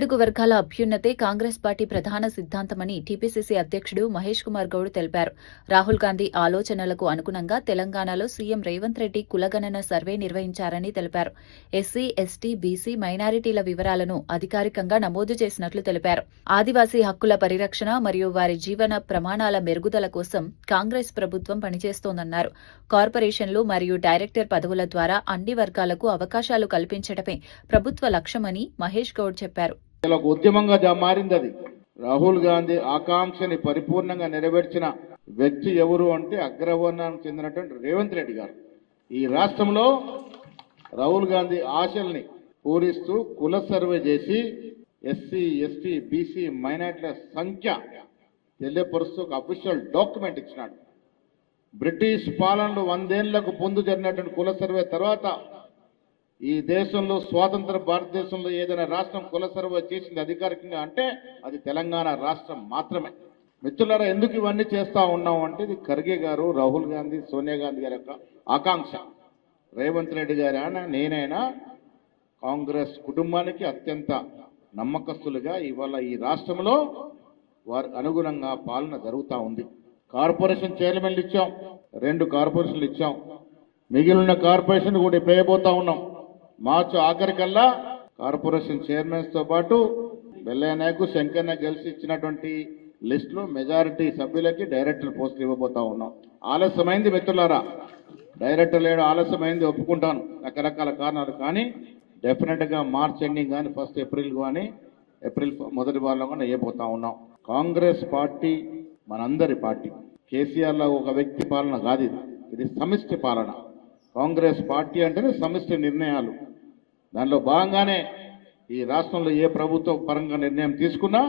అట్టడుగు వర్గాల అభ్యున్నతే కాంగ్రెస్ పార్టీ ప్రధాన సిద్ధాంతమని టీపీసీసీ అధ్యక్షుడు మహేష్ కుమార్ గౌడ్ తెలిపారు. రాహుల్ గాంధీ ఆలోచనలకు అనుగుణంగా తెలంగాణలో సీఎం రేవంత్ రెడ్డి కులగణన సర్వే నిర్వహించారని తెలిపారు. ఎస్సీ, ఎస్టీ, బీసీ, మైనారిటీల వివరాలను అధికారికంగా నమోదు చేసినట్లు తెలిపారు. ఆదివాసీ హక్కుల పరిరక్షణ మరియు వారి జీవన ప్రమాణాల మెరుగుదల కోసం కాంగ్రెస్ ప్రభుత్వం పనిచేస్తోందన్నారు. కార్పొరేషన్లు మరియు డైరెక్టర్ పదవుల ద్వారా అన్ని వర్గాలకు అవకాశాలు కల్పించడమే ప్రభుత్వ లక్ష్యమని మహేష్ గౌడ్ చెప్పారు. ఉద్యమంగా మారింది అది. రాహుల్ గాంధీ ఆకాంక్షని పరిపూర్ణంగా నెరవేర్చిన వ్యక్తి ఎవరు అంటే అగ్రవర్ణానికి చెందినటువంటి రేవంత్ రెడ్డి గారు. ఈ రాష్ట్రంలో రాహుల్ గాంధీ ఆశల్ని పూరిస్తూ కుల సర్వే చేసి ఎస్సీ, ఎస్టీ, బీసీ, మైనార్టీల సంఖ్య తెలియపరుస్తూ ఒక అఫీషియల్ డాక్యుమెంట్ ఇచ్చినాడు. బ్రిటిష్ పాలనలో 100 ఏళ్లకు ముందు జరిగినటువంటి కుల సర్వే తర్వాత ఈ దేశంలో స్వాతంత్ర భారతదేశంలో ఏదైనా రాష్ట్రం కుల సర్వే చేసింది అధికారికంగా అంటే అది తెలంగాణ రాష్ట్రం మాత్రమే. మిత్రులారా, ఎందుకు ఇవన్నీ చేస్తా ఉన్నాం అంటే ఇది ఖర్గే గారు, రాహుల్ గాంధీ, సోనియా గాంధీ గారి యొక్క ఆకాంక్ష. రేవంత్ రెడ్డి గారైనా నేనైనా కాంగ్రెస్ కుటుంబానికి అత్యంత నమ్మకస్తులుగా ఇవాళ ఈ రాష్ట్రంలో వారి అనుగుణంగా పాలన జరుగుతూ ఉంది. కార్పొరేషన్ చైర్మన్లు ఇచ్చాం, 2 కార్పొరేషన్లు ఇచ్చాం, మిగిలిన కార్పొరేషన్ కూడా పేయబోతా ఉన్నాం. మార్చి ఆఖరికల్లా కార్పొరేషన్ చైర్మన్స్ తో పాటు వెల్లయ్య నాయకు, శంకర్న గెలిచి ఇచ్చినటువంటి లిస్టులో మెజారిటీ సభ్యులకి డైరెక్టర్ పోస్టులు ఇవ్వబోతా ఉన్నాం. ఆలస్యమైంది మిత్రులారా, డైరెక్టర్ లేడు, ఆలస్యమైంది ఒప్పుకుంటాను, రకరకాల కారణాలు. కానీ డెఫినెట్గా మార్చ్ ఎండింగ్ కానీ 1 ఏప్రిల్ కానీ ఏప్రిల్ మొదటి వారంలో కానీ అయిపోతా ఉన్నాం. కాంగ్రెస్ పార్టీ మనందరి పార్టీ. కేసీఆర్ లా ఒక వ్యక్తి పాలన కాదు, ఇది సమిష్టి పాలన. కాంగ్రెస్ పార్టీ అంటేనే సమిష్టి నిర్ణయాలు. దానిలో భాగంగానే ఈ రాష్ట్రంలో ఏ ప్రభుత్వ పరంగా నిర్ణయం తీసుకున్నా